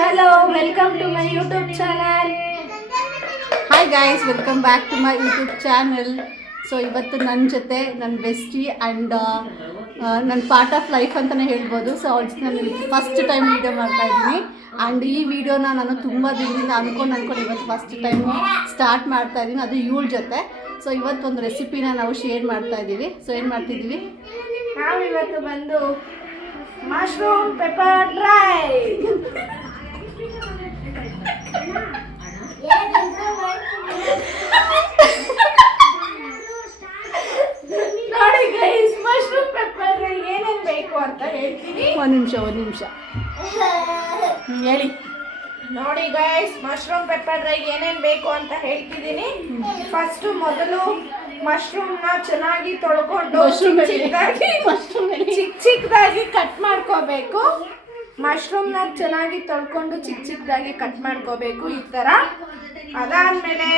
hello, welcome to my YouTube channel. Hi guys, welcome back to my YouTube channel. So ಇವತ್ತು ನನ್ನ ಜೊತೆ ನನ್ನ bestie and ನನ್ನ part of life ಅಂತಲೇ ಹೇಳ್ಬೋದು. ಸೊ ಅವ್ರ ಜೊತೆ ನಾನು ಫಸ್ಟ್ ಟೈಮ್ ವೀಡಿಯೋ ಮಾಡ್ತಾಯಿದ್ದೀನಿ. ಆ್ಯಂಡ್ ಈ ವಿಡಿಯೋನ ನಾನು ತುಂಬ ದಿನದಿಂದ ಅಂದ್ಕೊಂಡು ಇವತ್ತು ಫಸ್ಟ್ ಟೈಮ್ ಸ್ಟಾರ್ಟ್ ಮಾಡ್ತಾಯಿದ್ದೀನಿ, ಅದು ಇವಳ ಜೊತೆ. ಸೊ ಇವತ್ತೊಂದು ರೆಸಿಪಿನ ನಾವು ಶೇರ್ ಮಾಡ್ತಾಯಿದ್ದೀವಿ. ಸೊ ಏನು ಮಾಡ್ತಿದ್ದೀವಿ ನಾವು ಇವತ್ತು ಬಂದು ಮಶ್ರೂಮ್ ಪೆಪ್ಪರ್ ಡ್ರೈ. ನೋಡಿ ಗೈಸ್, ಮಶ್ರೂಮ್ ಪೆಪ್ಪರ್ ಡ್ರೈ ಏನೇನು ಬೇಕು ಅಂತ ಹೇಳ್ತೀನಿ. ಒಂದು ನಿಮಿಷ ಹೇಳಿ. ನೋಡಿ ಗೈಸ್, ಮಶ್ರೂಮ್ ಪೆಪ್ಪರ್ ಡ್ರೈ ಏನೇನು ಬೇಕು ಅಂತ ಹೇಳ್ತಿದ್ದೀನಿ. ಫಸ್ಟ್ ಮೊದಲು ಮಶ್ರೂಮ್ನ ಚೆನ್ನಾಗಿ ತೊಳ್ಕೊಂಡು ಚಿಕ್ಕದಾಗಿ ಕಟ್ ಮಾಡ್ಕೋಬೇಕು. ಮಶ್ರೂಮ್ನ ಚೆನ್ನಾಗಿ ತೊಳ್ಕೊಂಡು ಚಿಕ್ಕದಾಗಿ ಕಟ್ ಮಾಡ್ಕೋಬೇಕು ಈ ಥರ. ಅದಾದಮೇಲೆ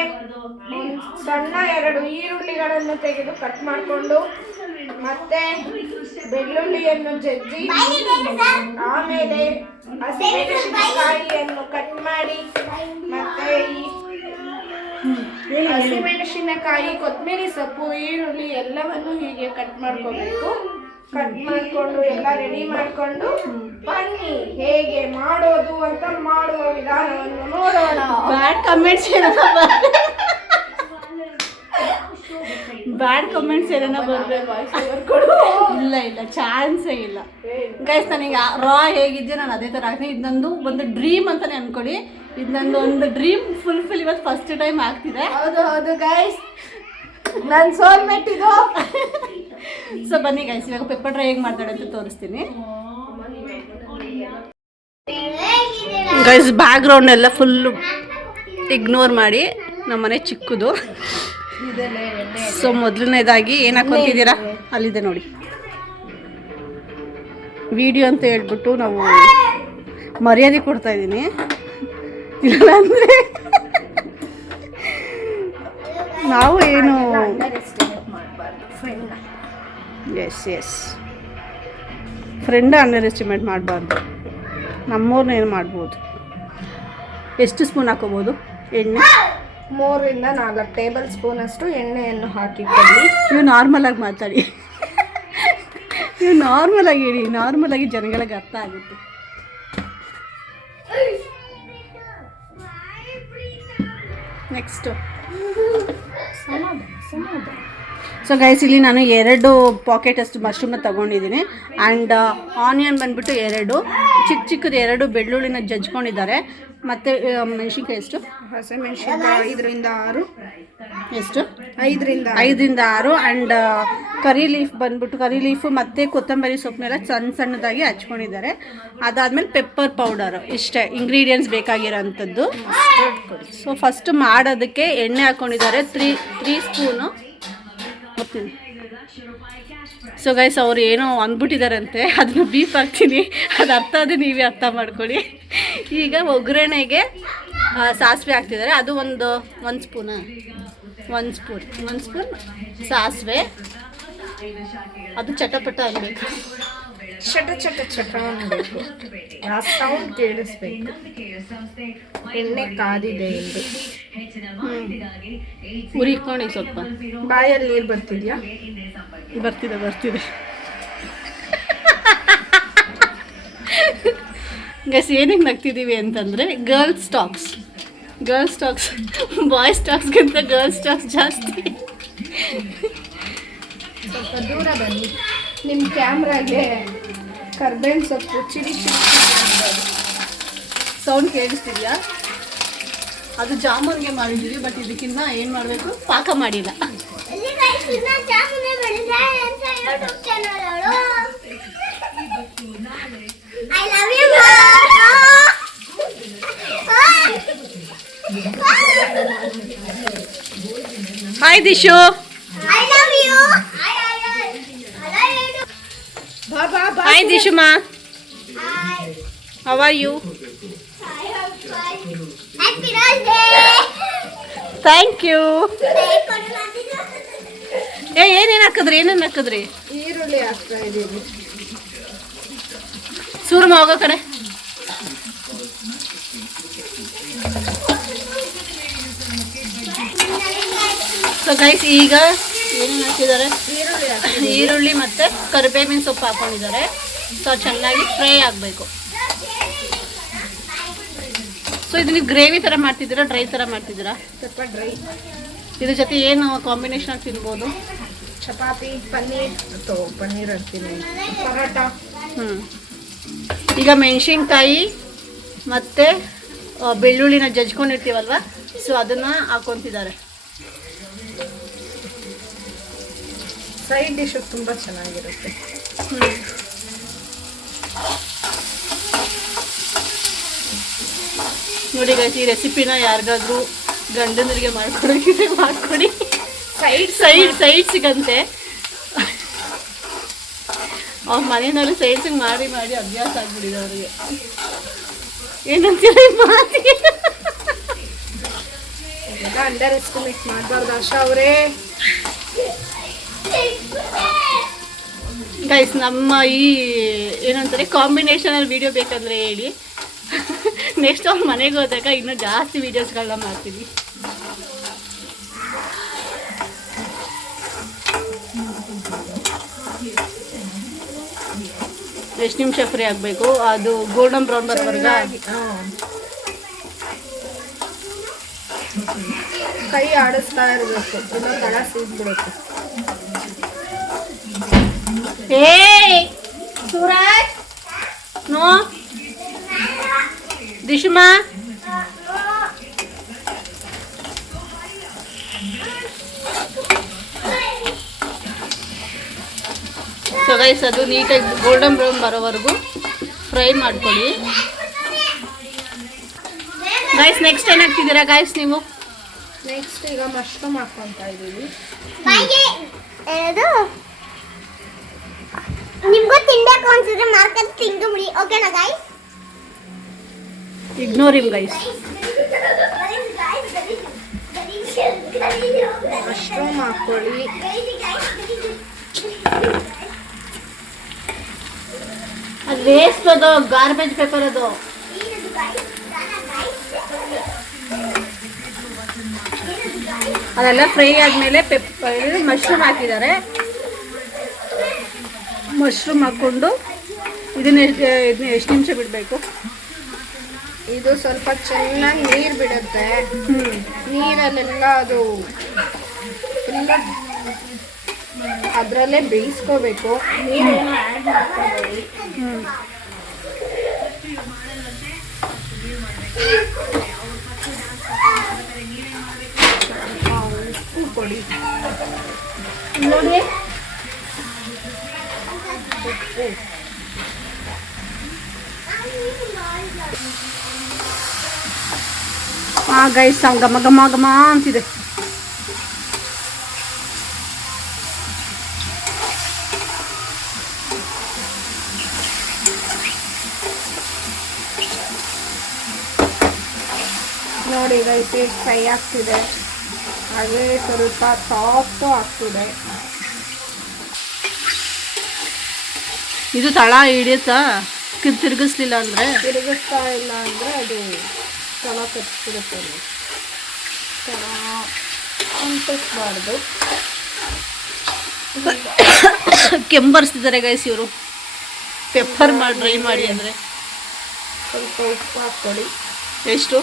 ಸಣ್ಣ 2 ಈರುಳ್ಳಿಗಳನ್ನು ತೆಗೆದು ಕಟ್ ಮಾಡಿಕೊಂಡು, ಮತ್ತೆ ಬೆಳ್ಳುಳ್ಳಿಯನ್ನು ಜಜ್ಜಿ, ಆಮೇಲೆ ಹಸಿಮೆಣಸಿನಕಾಯಿಯನ್ನು ಕಟ್ ಮಾಡಿ, ಮತ್ತೆ ಈ ಹಸಿಮೆಣಸಿನಕಾಯಿ, ಕೊತ್ತಂಬರಿ ಸೊಪ್ಪು, ಈರುಳ್ಳಿ ಎಲ್ಲವನ್ನು ಹೀಗೆ ಕಟ್ ಮಾಡ್ಕೋಬೇಕು. ಕಟ್ ಮಾಡಿಕೊಂಡು ಎಲ್ಲ ರೆಡಿ ಮಾಡಿಕೊಂಡು ಬನ್ನಿ ಹೇಗೆ ಮಾಡೋದು ಅಂತ ಮಾಡುವ ವಿಧಾನವನ್ನು ನೋಡೋಣ. ಬ್ಯಾಡ್ ಕಮೆಂಟ್ಸ್ ಏನೇನೋ ಬರಬೇಕು. ಇಲ್ಲ ಚಾನ್ಸೇ ಇಲ್ಲ ಗೈಸ್. ನನಗೆ ರಾ ಹೇಗಿದ್ದೆ ನಾನು ಅದೇ ಥರ ಆಗ್ತೀನಿ. ಇದು ಒಂದು ಡ್ರೀಮ್ ಅಂತಲೇ ಅನ್ಕೊಡಿ. ಇದು ಒಂದು ಡ್ರೀಮ್ ಫುಲ್ಫಿಲ್ ಇವತ್ತು ಫಸ್ಟ್ ಟೈಮ್ ಆಗ್ತಿದೆ. ಹೌದು ಗೈಸ್, ನನ್ನ ಸೋಲ್ಮೇಟ್ ಇದು. ಸೊ ಬನ್ನಿ ಗೈಸ್, ಇವಾಗ ಪೆಪ್ಪರ್ ಡ್ರೈ ಹೇಗೆ ಮಾಡ್ತಾಳೆ ಅಂತ ತೋರಿಸ್ತೀನಿ. ಗೈಸ್, ಬ್ಯಾಕ್ಗ್ರೌಂಡ್ ಎಲ್ಲ ಫುಲ್ಲು ಇಗ್ನೋರ್ ಮಾಡಿ, ನಮ್ಮನೆ ಚಿಕ್ಕದು. ಸೊ ಮೊದಲನೇದಾಗಿ ಏನು ಹಾಕೊಂತಿದ್ದೀರಾ, ಅಲ್ಲಿದೆ ನೋಡಿ ವಿಡಿಯೋ ಅಂತ ಹೇಳ್ಬಿಟ್ಟು ನಾವು ಮರ್ಯಾದೆ ಕೊಡ್ತಾ ಇದ್ದೀನಿ. ಇಲ್ಲಾಂದರೆ ನಾವು ಏನು ಎಸ್ ಫ್ರೆಂಡ್ ಅಂಡರ್ ಎಸ್ಟಿಮೇಟ್ ಮಾಡಬಾರ್ದು. ನಮ್ಮವ್ರನ್ನ ಏನು ಮಾಡ್ಬೋದು. ಎಷ್ಟು ಸ್ಪೂನ್ ಹಾಕೋಬೋದು ಎಣ್ಣೆ? 3 ರಿಂದ 4 ಟೇಬಲ್ ಸ್ಪೂನ್ ಅಷ್ಟು ಎಣ್ಣೆಯನ್ನು ಹಾಕಿಕೊಳ್ಳಿ. ನೀವು ನಾರ್ಮಲಾಗಿ ಮಾತಾಡಿ, ನೀವು ನಾರ್ಮಲಾಗಿ ಹೇಳಿ, ನಾರ್ಮಲಾಗಿ ಜನಗಳಿಗೆ ಅರ್ಥ ಆಗುತ್ತೆ. ನೆಕ್ಸ್ಟು ಸೊ ಗೈಸ್, ಇಲ್ಲಿ ನಾನು 2 ಪಾಕೆಟ್ ಅಷ್ಟು ಮಶ್ರೂಮ್ನ ತೊಗೊಂಡಿದ್ದೀನಿ. ಆ್ಯಂಡ್ ಆನಿಯನ್ ಬಂದುಬಿಟ್ಟು 2 ಚಿಕ್ಕದು 2 ಬೆಳ್ಳುಳ್ಳಿನ ಜಜ್ಕೊಂಡಿದ್ದಾರೆ. ಮತ್ತು ಮೆಣಸಿನ್ಕಾಯಿ ಎಷ್ಟು? ಹಸಿಮೆಣಸಿನ್ಕಾಯಿ 5 ರಿಂದ 6. ಎಷ್ಟು? 5 ರಿಂದ 6. ಆ್ಯಂಡ್ ಕರಿ ಲೀಫು ಮತ್ತು ಕೊತ್ತಂಬರಿ ಸೊಪ್ಪನ್ನೆಲ್ಲ ಸಣ್ಣದಾಗಿ ಹಚ್ಕೊಂಡಿದ್ದಾರೆ. ಅದಾದಮೇಲೆ ಪೆಪ್ಪರ್ ಪೌಡರು, ಇಷ್ಟೇ ಇಂಗ್ರೀಡಿಯೆಂಟ್ಸ್ ಬೇಕಾಗಿರೋಂಥದ್ದು. ಸೊ ಫಸ್ಟ್ ಮಾಡೋದಕ್ಕೆ ಎಣ್ಣೆ ಹಾಕ್ಕೊಂಡಿದ್ದಾರೆ 3 ಸ್ಪೂನು. ಗೊತ್ತಿಲ್ಲ. ಸೊ ಗೈಸ್, ಅವ್ರು ಏನೋ ಅಂದ್ಬಿಟ್ಟಿದ್ದಾರಂತೆ, ಅದನ್ನು ಬೀಪ್ ಹಾಕ್ತೀನಿ, ಅದು ಅರ್ಥ ಆದರೆ ನೀವೇ ಅರ್ಥ ಮಾಡ್ಕೊಳ್ಳಿ. ಈಗ ಒಗ್ಗರಣೆಗೆ ಸಾಸಿವೆ ಹಾಕ್ತಿದ್ದಾರೆ. ಅದು ಒಂದು ಸ್ಪೂನಾ? 1 ಸ್ಪೂನ್ ಸಾಸಿವೆ. ಅದು ಚಟಪಟ ಅನ್ನಬೇಕು, ಚಟ ಅನ್ನಬೇಕು, ಆ ಸೌಂಡ್ ಕೇಳಿಸ್ಬೇಕು. ಎಣ್ಣೆ ಕಾದಿದೆ ಎಂದು ಉರಿಕೊಂಡು ಸ್ವಲ್ಪ ಬಾಯಲ್ಲಿ ನೀರು ಬರ್ತಿದ್ಯಾ? ಬರ್ತಿದೆ. ಗೈಸ್, ಏನಕ್ಕೆ ನಗ್ತಿದ್ದೀವಿ ಅಂತಂದರೆ ಗರ್ಲ್ಸ್ ಟಾಕ್ಸ್ ಬಾಯ್ಸ್ ಟಾಕ್ಸ್ಗಿಂತ ಗರ್ಲ್ಸ್ ಟಾಕ್ಸ್ ಜಾಸ್ತಿ. ಸ್ವಲ್ಪ ದೂರ ಬನ್ನಿ. ನಿಮ್ಮ ಕ್ಯಾಮ್ರಾಗೆ ಕರ್ಬೇವಿನ ಸೊಪ್ಪು ಚಿಲಿ ಸೌಂಡ್ ಕೇಳಿಸ್ತಿದ್ಯಾ? ಅದು ಜಾಮೂನ್ಗೆ ಮಾಡಿದ್ದೀವಿ, ಬಟ್ ಇದಕ್ಕಿನ್ನ ಏನು ಮಾಡಬೇಕು, ಪಾಕ ಮಾಡಿಲ್ಲ. Hi Dishu. Hi Dishuma. How are you? Happy birthday. Thank you. ಏನೇನು ಹಾಕಿದ್ರಿ? ಈರುಳ್ಳಿ ಹಾಕ್ತಾ ಇದ್ದೀವಿ. ಸೂರಮ್ಮ ಹೋಗೋ ಕಡೆ. ಸೊ ಗೈಸ್ ಈಗ ಏನೇನು ಹಾಕಿದ್ದಾರೆ, ಈರುಳ್ಳಿ ಈರುಳ್ಳಿ ಮತ್ತು ಕರಿಬೇವಿನ ಸೊಪ್ಪು ಹಾಕೊಂಡಿದ್ದಾರೆ. ಸೊ ಚೆನ್ನಾಗಿ ಫ್ರೈ ಆಗಬೇಕು. ಸೊ ಇದು ನೀವು ಗ್ರೇವಿ ಥರ ಮಾಡ್ತಿದ್ದೀರಾ, ಡ್ರೈ ಥರ ಮಾಡ್ತಿದ್ದೀರಾ? ಸ್ವಲ್ಪ ಡ್ರೈ. ಇದ್ರ ಜೊತೆ ಏನು ಕಾಂಬಿನೇಷನ್ ಆಗಿ ತಿನ್ಬೋದು? ಚಪಾತಿ, ಪನ್ನೀರ್ ಅಂತೀನಿ, ಪರೋಟ. ಈಗ ಮೆಣಸಿನ್ಕಾಯಿ ಮತ್ತು ಬೆಳ್ಳುಳ್ಳಿನ ಜಜ್ಕೊಂಡಿರ್ತೀವಲ್ವ, ಸೊ ಅದನ್ನು ಹಾಕೊತಿದ್ದಾರೆ. ಸೈಡ್ ಡಿಶ್ ತುಂಬ ಚೆನ್ನಾಗಿರುತ್ತೆ. ನೋಡಿ ಗೈಸ್, ಈ ರೆಸಿಪಿನ ಯಾರಿಗಾದ್ರೂ ಗಂಡನರಿಗೆ ಮಾಡ್ಕೊಡಿ. ಸೈಡ್ ಸಿಗಂತೆ. ಅವ್ರ ಮನೆಯಲ್ಲಿ ಸೈಡ್ಸಿಗೆ ಮಾಡಿ ಅಭ್ಯಾಸ ಆಗ್ಬಿಟ್ಟಿದೆ ಅವ್ರಿಗೆ. ಏನಂತೀರ ಮಾತಿಗೆ? ಅಂಡರ್ ಎಸ್ಟಿಮೇಟ್ ಮಾಡಬಾರ್ದು ಆಶಾ ಅವರೇ. ಗೈಸ್, ನಮ್ಮ ಈ ಏನಂತಾರೆ ಕಾಂಬಿನೇಷನಲ್ಲಿ ವಿಡಿಯೋ ಬೇಕಂದರೆ ಹೇಳಿ. ನೆಕ್ಸ್ಟ್ ಅವ್ರ ಮನೆಗೆ ಹೋದಾಗ ಇನ್ನೂ ಜಾಸ್ತಿ ವೀಡಿಯೋಸ್ಗಳನ್ನ ಮಾಡ್ತೀವಿ. ಎಷ್ಟು ನಿಮಿಷ ಫ್ರೈ ಆಗಬೇಕು? ಅದು ಗೋಲ್ಡನ್ ಬ್ರೌನ್ ಬರೋವರೆಗ ಕೈ ಆಡಿಸ್ತಾ ಇರಬೇಕು, ಇಲ್ಲ ತಳ ಸೀದ್ಬಿಡುತ್ತೆ. ಸೂರಜ್ ನೋ ದಿಶುಮಾ, ಸೊ ಗೈಸ್ ಅದು ನೀಟಾಗಿ ಗೋಲ್ಡನ್ ಬ್ರೌನ್ ಬರೋವರೆಗೂ ಫ್ರೈ ಮಾಡ್ಕೊಳ್ಳಿ. ಗೈಸ್ ನೆಕ್ಸ್ಟ್ ಏನು ಹಾಕ್ತಿದ್ದೀರಾ ಗೈಸ್ ನೀವು? ನೆಕ್ಸ್ಟ್ ಈಗ ಮಶ್ರೂಮ್ ಹಾಕ್ಕೊತಾ ಇದ್ದೀವಿ. ನಿಮ್ಗೂ ತಿನ್ಬೇಕು ಅನ್ಸಿದ್ರೆ ಮಾರ್ಕತ್ ತಿಂದು ಬಿಡಿ, ಓಕೆನಾ guys? Ignore him guys. Mushroom ಹಾಕ್ಕೊಳ್ಳಿ. ಅದು ವೇಸ್ಟ್, ಅದು ಗಾರ್ಬೇಜ್ ಪೇಪರ್ ಅದು. ಅದೆಲ್ಲ ಫ್ರೈ ಆದಮೇಲೆ ಮಶ್ರೂಮ್ ಹಾಕಿದ್ದಾರೆ. ಮಶ್ರೂಮ್ ಹಾಕ್ಕೊಂಡು ಇದನ್ನ ಎಷ್ಟು ನಿಮಿಷ ಬಿಡಬೇಕು? ಇದು ಸ್ವಲ್ಪ ಚೆನ್ನಾಗಿ ನೀರು ಬಿಡುತ್ತೆ. ನೀರಲ್ಲೆಲ್ಲ ಅದು ಎಲ್ಲ ಅದರಲ್ಲೇ ಬೇಯಿಸ್ಕೋಬೇಕು. ನೀರೇನು ಆ್ಯಡ್ ಮಾಡ್ಕೋಬೇಡಿ. ಉಪ್ಪು ಕೊಡಿ ನೋಡಿ. ಉಪ್ಪು ಗೈಸ್ ಘಮ ಘಮ ಘಮ ಅಂತಿದೆ. ನೋಡಿ ಗೈಸ್, ಫ್ರೈ ಆಗ್ತಿದೆ, ಹಾಗೆ ಸ್ವಲ್ಪ ಸಾಫ್ಟು ಆಗ್ತಿದೆ. ಇದು ತಳ ಹಿಡಿಯುತ್ತಾ ತಿರುಗಿಸ್ಲಿಲ್ಲ ಅಂದರೆ? ತಿರುಗಿಸ್ತಾ ಇಲ್ಲ ಅಂದರೆ ಅದು ತಳ ಕಚ್ಚಿರುತ್ತೆ. ತಳ ಅಂಟಿಸ್ಬಾರ್ದು. ಕೆಂಬರ್ಸ್ತಿದ್ದಾರೆ ಗೈಸ್ ಇವರು, ಪೆಪ್ಪರ್ ಮಾಡಿ ಡ್ರೈ ಮಾಡಿ ಅಂದರೆ. ಸ್ವಲ್ಪ ಉಪ್ಪು ಹಾಕ್ಕೊಳ್ಳಿ. ಎಷ್ಟು?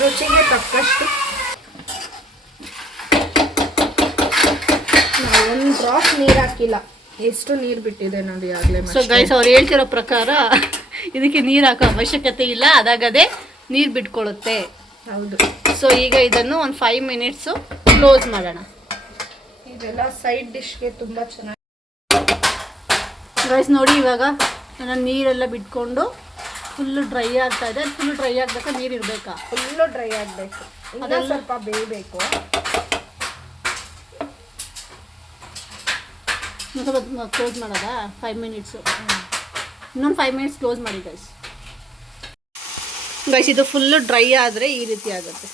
ರುಚಿಗೆ ತಕ್ಕಷ್ಟು. ನಾವು ಒಂದು ಡ್ರಾಪ್ ನೀರು ಹಾಕಿಲ್ಲ, ಎಷ್ಟು ನೀರು ಬಿಟ್ಟಿದೆ ನೋಡಿ ಆಗಲೇ. ಸೊ ಗೈಸ್, ಅವ್ರು ಹೇಳ್ತಿರೋ ಪ್ರಕಾರ ಇದಕ್ಕೆ ನೀರು ಹಾಕೋ ಅವಶ್ಯಕತೆ ಇಲ್ಲ, ಅದಾಗದೇ ನೀರು ಬಿಟ್ಕೊಳ್ಳುತ್ತೆ. ಹೌದು. ಸೊ ಈಗ ಇದನ್ನು ಒಂದು 5 ಮಿನಿಟ್ಸು ಕ್ಲೋಸ್ ಮಾಡೋಣ. ಇದೆಲ್ಲ ಸೈಡ್ ಡಿಶ್ಗೆ ತುಂಬ ಚೆನ್ನಾಗಿ. ಗೈಸ್ ನೋಡಿ, ಇವಾಗ ನಾನು ನೀರೆಲ್ಲ ಬಿಟ್ಕೊಂಡು ಫುಲ್ಲು ಡ್ರೈ ಆಗ್ತಾ ಇದೆ. ಫುಲ್ಲು ಡ್ರೈ ಆಗಬೇಕಾ? ನೀರು ಇರಬೇಕಾ? ಫುಲ್ಲು ಡ್ರೈ ಆಗಬೇಕು. ಅದೆಲ್ಲ ಸ್ವಲ್ಪ ಬೇಯಬೇಕು. ಸ್ವಲ್ಪ ಕ್ಲೋಸ್ ಮಾಡೋದಾ? 5 ಮಿನಿಟ್ಸು. ಇನ್ನೊಂದು 5 ಮಿನಿಟ್ಸ್ ಕ್ಲೋಸ್ ಮಾಡಿ ಗೈಸ್. ಗೈಸ್ ಇದು ಫುಲ್ಲು ಡ್ರೈ ಆದರೆ ಈ ರೀತಿ ಆಗುತ್ತೆ.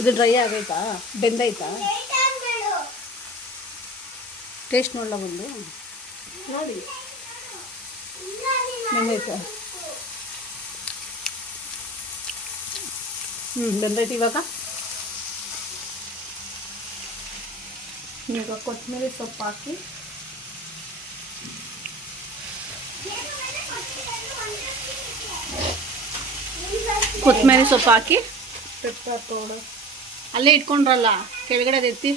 ಇದು ಡ್ರೈ ಆಗೈತಾ? ಬೆಂದೈತಾ? ಟೇಸ್ಟ್ ನೋಡಲ ಒಂದು ನೋಡಿ. ಬೆಂದೈತೆ. ಬೆಂದೈತೆ ಇವಾಗ. ಈಗ ಕೊತ್ತಂಬರಿ ಸೊಪ್ಪು ಹಾಕಿ ಕೊತ್ತಂಬರಿ ಸೊಪ್ಪು ಹಾಕಿ ಪೆಪ್ಪರ್ ಪೌಡರ್ ಅಲ್ಲೇ ಇಟ್ಕೊಂಡ್ರಲ್ಲ ಕೆಳಗಡೆ ಎತ್ತಿ.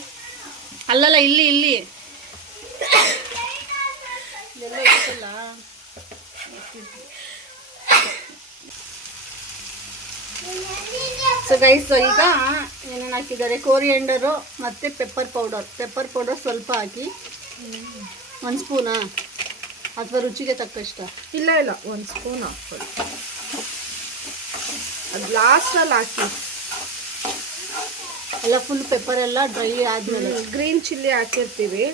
ಅಲ್ಲಲ್ಲ ಇಲ್ಲಿ ಇಲ್ಲಿ ಎಲ್ಲ ಇಟ್ಟಿಲ್ಲ. ಸೊ ಗೈಸ್ ಈಗ ಏನೇನು ಹಾಕಿದ್ದಾರೆ, ಕೋರಿಯಂಡರು ಮತ್ತು ಪೆಪ್ಪರ್ ಪೌಡರ್ ಸ್ವಲ್ಪ ಹಾಕಿ. 1 ಸ್ಪೂನಾ ಅಥವಾ ರುಚಿಗೆ ತಕ್ಕಷ್ಟ? ಇಲ್ಲ 1 ಸ್ಪೂನ್ ಹಾಕ್ಕೊಳ್ಳಿ. ಅದು ಲಾಸ್ಟಲ್ಲಿ ಹಾಕಿ. ಎಲ್ಲ ಫುಲ್ ಪೆಪ್ಪರ್ ಎಲ್ಲ ಡ್ರೈ ಆದಮೇಲೆ. ಗ್ರೀನ್ ಚಿಲ್ಲಿ ಹಾಕಿರ್ತೀವಿ,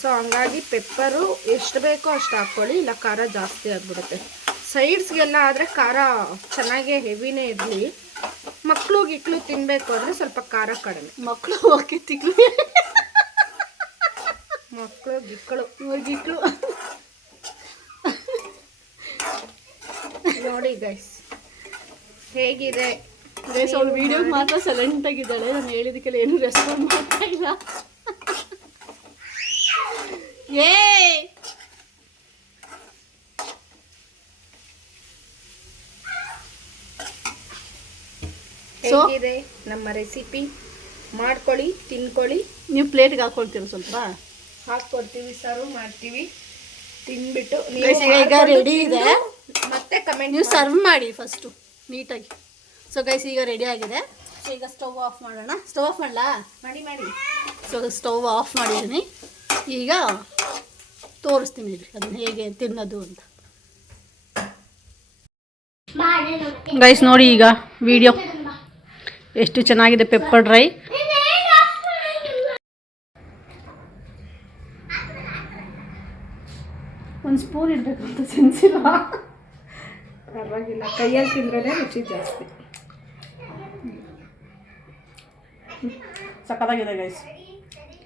ಸೊ ಹಂಗಾಗಿ ಪೆಪ್ಪರು ಎಷ್ಟು ಬೇಕೋ ಅಷ್ಟು ಹಾಕ್ಕೊಳ್ಳಿ, ಇಲ್ಲ ಖಾರ ಜಾಸ್ತಿ ಆಗಿಬಿಡುತ್ತೆ. ಸೈಡ್ಸ್ಗೆಲ್ಲ ಆದರೆ ಖಾರ ಚೆನ್ನಾಗೇ ಹೆವಿನೇ ಇರಲಿ. ಮಕ್ಕಳು ಗಿಕ್ಳು ತಿನ್ನಬೇಕು ಅಂದರೆ ಸ್ವಲ್ಪ ಖಾರ ಕಡಿಮೆ. ಮಕ್ಕಳು ಓಕೆ ತಿಕ್ಳು ಮಕ್ಕಳು ಗಿಕ್ಕಳು ಗಿಕ್ಳು ನೋಡಿ ಗೈಸ್ ಹೇಗಿದೆ. ಗೈಸ್ ಅವಳು ವಿಡಿಯೋಗೆ ಮಾತ್ರ ಸೈಲೆಂಟ್ ಆಗಿದ್ದಾಳೆ. ನಾನು ಹೇಳಿದಕ್ಕೆಲ್ಲ ಏನು ರೆಸ್ಪಾಂಡ್ ಮಾಡ್ತಾ ಇಲ್ಲ. ಏ ಹೇಗಿದೆ ನಮ್ಮ ರೆಸಿಪಿ? ಮಾಡ್ಕೊಳ್ಳಿ, ತಿನ್ಕೊಳ್ಳಿ. ನೀವು ಪ್ಲೇಟ್ಗೆ ಹಾಕ್ಕೊಳ್ತೀರ, ಸ್ವಲ್ಪ ಹಾಕ್ಕೊಡ್ತೀವಿ, ಸರ್ವ್ ಮಾಡ್ತೀವಿ. ತಿನ್ಬಿಟ್ಟು ಈಗ ರೆಡಿ ಇದೆ. ಮತ್ತೆ ಕಮೆಂಟ್ ನೀವು ಸರ್ವ್ ಮಾಡಿ ಫಸ್ಟು ನೀಟಾಗಿ. ಸೊ ಗೈಸ್ ಈಗ ರೆಡಿ ಆಗಿದೆ. ಸೊ ಈಗ ಸ್ಟವ್ ಆಫ್ ಮಾಡೋಣ. ಸ್ಟವ್ ಆಫ್ ಮಾಡಲಾ? ಮಾಡಿ. ಸೊ ಸ್ಟವ್ ಆಫ್ ಮಾಡಿದ್ದೀನಿ. ಈಗ ತೋರಿಸ್ತೀನಿ ಅದನ್ನ ಹೇಗೆ ತಿನ್ನೋದು ಅಂತ. ಗೈಸ್ ನೋಡಿ ಈಗ ವಿಡಿಯೋ ಎಷ್ಟು ಚೆನ್ನಾಗಿದೆ. Pepper dry. ಒಂದು ಸ್ಪೂನ್ ಇಡಬೇಕು ಅಂತ ಸೆನ್ಸಿಲ್ವಾ? ಪರವಾಗಿಲ್ಲ, ಕೈಯಲ್ಲಿ ತಿಂದ್ರೇ ರುಚಿ ಜಾಸ್ತಿ. ಸಕ್ಕತ್ತಾಗಿದೆ ಗೈಸ್.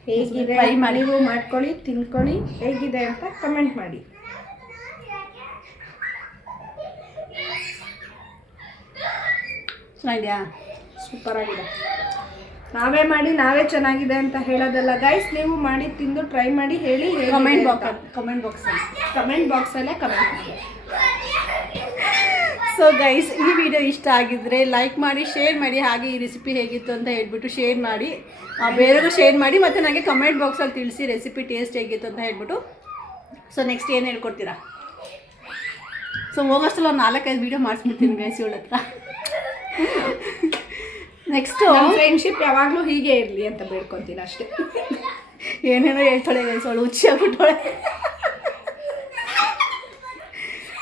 ಹೇಗಿದೆ ಟ್ರೈ ಮಾಡಿ, ನೀವು ಮಾಡ್ಕೊಳ್ಳಿ, ತಿನ್ಕೊಳ್ಳಿ. ಹೇಗಿದೆ ಅಂತ ಕಮೆಂಟ್ ಮಾಡಿ. ಚೆನ್ನಾಗಿದೆಯಾ? ಸೂಪರ್ ಆಗಿದೆ. ನಾವೇ ಮಾಡಿ ನಾವೇ ಚೆನ್ನಾಗಿದೆ ಅಂತ ಹೇಳೋದಲ್ಲ ಗೈಸ್, ನೀವು ಮಾಡಿ ತಿಂದು ಟ್ರೈ ಮಾಡಿ ಹೇಳಿ. ಕಮೆಂಟ್ ಕಮೆಂಟ್ ಬಾಕ್ಸಲ್ಲೇ ಕಮೆಂಟ್ ಮಾಡಿ. ಸೊ ಗೈಸ್ ಈ ವಿಡಿಯೋ ಇಷ್ಟ ಆಗಿದ್ರೆ ಲೈಕ್ ಮಾಡಿ, ಶೇರ್ ಮಾಡಿ, ಹಾಗೆ ಈ ರೆಸಿಪಿ ಹೇಗಿತ್ತು ಅಂತ ಹೇಳ್ಬಿಟ್ಟು ಶೇರ್ ಮಾಡಿ, ಬೇರೆಗೂ ಶೇರ್ ಮಾಡಿ, ಮತ್ತು ನನಗೆ ಕಮೆಂಟ್ ಬಾಕ್ಸಲ್ಲಿ ತಿಳಿಸಿ ರೆಸಿಪಿ ಟೇಸ್ಟ್ ಹೇಗಿತ್ತು ಅಂತ ಹೇಳ್ಬಿಟ್ಟು. ಸೊ ನೆಕ್ಸ್ಟ್ ಏನು ಹೇಳ್ಕೊಡ್ತೀರಾ? ಸೊ ಹೋಗೋಷ್ಟಲ್ಲ ಒಂದು 4-5 ವೀಡಿಯೋ ಮಾಡಿಸ್ಬಿಡ್ತೀನಿ ಗೈಸ್ ಇವಳ ಹತ್ರ. ನೆಕ್ಸ್ಟು ಫ್ರೆಂಡ್ಶಿಪ್ ಯಾವಾಗಲೂ ಹೀಗೆ ಇರಲಿ ಅಂತ ಬೇಡ್ಕೊತೀನಿ ಅಷ್ಟೇ. ಏನೇನೋ ಹೇಳ್ತಾಳೆ ಗೈಸ್ ಅವಳು, ಹುಚ್ಚಿ ಆಗ್ಬಿಟ್ಟವಳೆ.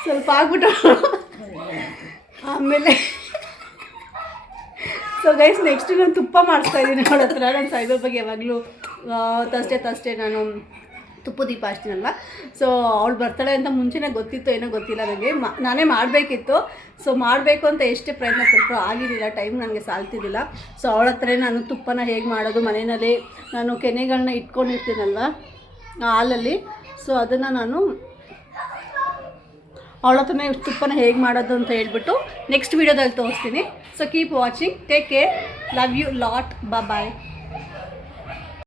ಸ್ವಲ್ಪ ಆಗ್ಬಿಟ್ಟವಳು. ಆಮೇಲೆ ಸೊ ಗೈಸ್ ನೆಕ್ಸ್ಟ್ ನಾನು ತುಪ್ಪ ಮಾಡಿಸ್ತಾ ಇದ್ದೀನಿ ಅವಳ ಹತ್ರ. ನಾನು ಸಾಯಿಬಾಬಾ ಬಗ್ಗೆ ಯಾವಾಗಲೂ ತಷ್ಟೇ ನಾನು ತುಪ್ಪ ದೀಪ ಹಚ್ತೀನಲ್ಲ. ಸೊ ಅವಳು ಬರ್ತಾಳೆ ಅಂತ ಮುಂಚೆನೇ ಗೊತ್ತಿತ್ತು, ಏನೋ ಗೊತ್ತಿಲ್ಲ ನನಗೆ. ನಾನೇ ಮಾಡಬೇಕಿತ್ತು. ಸೊ ಮಾಡಬೇಕು ಅಂತ ಎಷ್ಟೇ ಪ್ರಯತ್ನ ಪಟ್ಟರು ಆಗಿರಲಿಲ್ಲ, ಟೈಮ್ ನನಗೆ ಸಾಲ್ತಿದ್ದಿಲ್ಲ. ಸೊ ಅವಳ ಹತ್ರ ನಾನು ತುಪ್ಪನ ಹೇಗೆ ಮಾಡೋದು, ಮನೆಯಲ್ಲಿ ನಾನು ಕೆನೆಗಳನ್ನ ಇಟ್ಕೊಂಡಿರ್ತೀನಲ್ವ ಹಾಲಲ್ಲಿ, ಸೊ ಅದನ್ನು ನಾನು ಅವಳ ಹತ್ರನೇ ತುಪ್ಪನ ಹೇಗೆ ಮಾಡೋದು ಅಂತ ಹೇಳ್ಬಿಟ್ಟು ನೆಕ್ಸ್ಟ್ ವೀಡಿಯೋದಲ್ಲಿ ತೋರಿಸ್ತೀನಿ. So keep watching, take care, love you lot, bye.